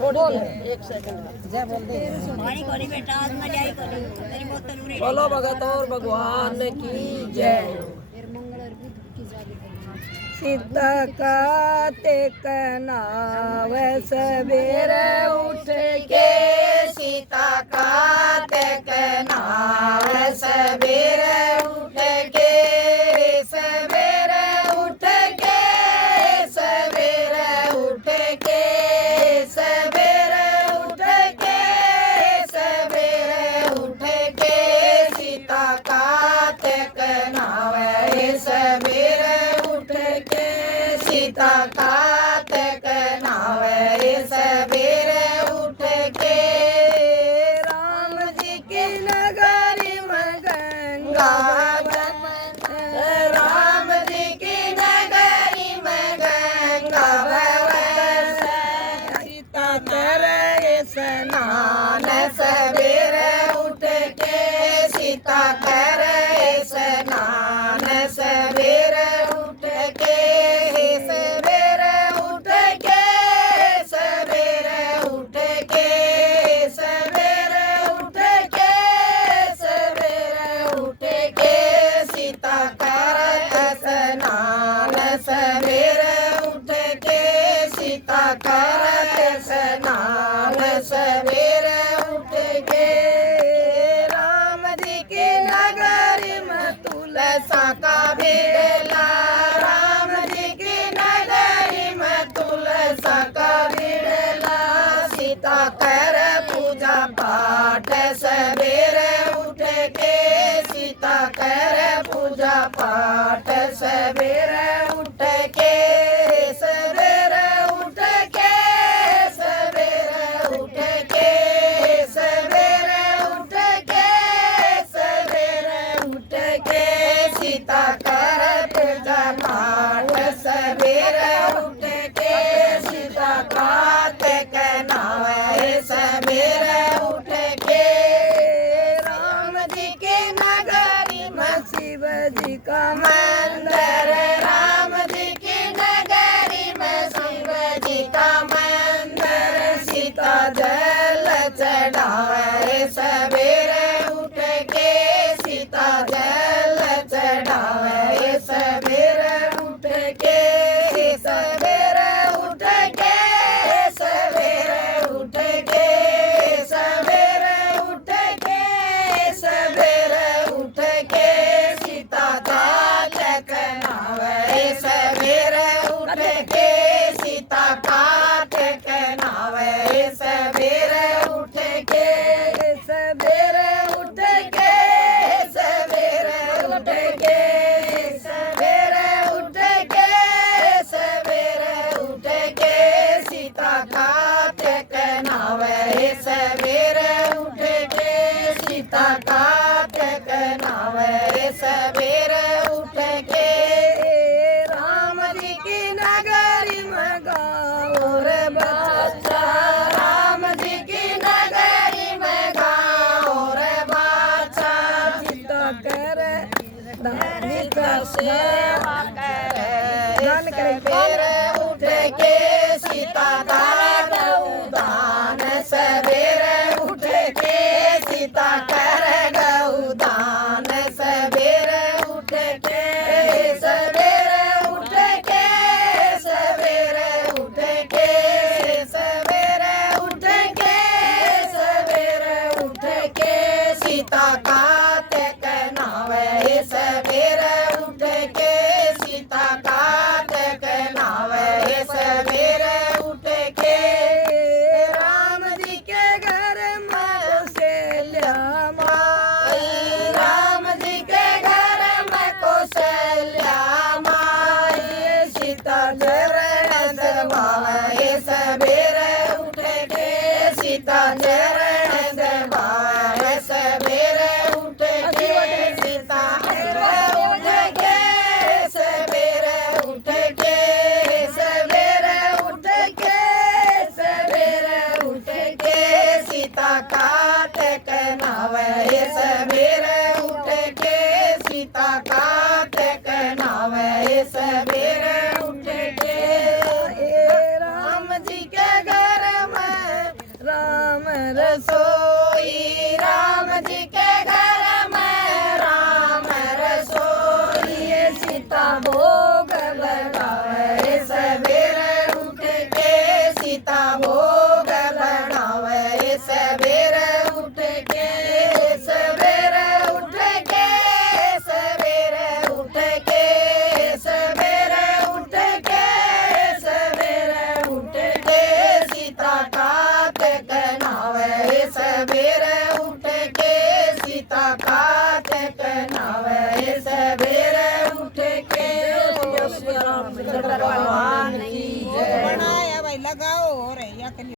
थोड़ी देर 1 सेकंड जय बोल दे। बोलो भगत और भगवान की जय। सीता का तेकनाव सवेरे उठ के, सीता का तेकनाव सवेरे उठ के, सवेरे उठ के, सवेरे उठ के, सवेरे उठ के, सवेरे उठ के, सीता का तेकनाव सवेरे उठ के, सीता का तेकनाव सवेरे उठ के, राम जी की नगरी में गंगा, राम जी की नगरी में गंगा सीता करे स्नान सवेरे उठ के, सीता करे स्नान सवेरे उठ के, सवेरे उठ के, सवेरे उठ के, सवेरे उठ के, सवेरे उठ के, सीता करे स्नान सवेरे उठ के, सीता करे स्नान सवेरे उठ के, राम जी की नगरी में तुलसा का बिड़ला, राम जी की नगरी में तुलसा का बिड़ला, सीता कर पूजा पाठ सवेरे उठ के, सीता कर पूजा पाठ सवेरे उठ के, सवेरे उठ के, सवेरे उठ के, सवेरे उठ के, सवेरे उठ के, सीता कर पूजा पाठ सवेरे उठ के, सीता का तेकनाव सवेरे उठ के, राम जी के नगरी में शिव जी का मंदिर, राम सो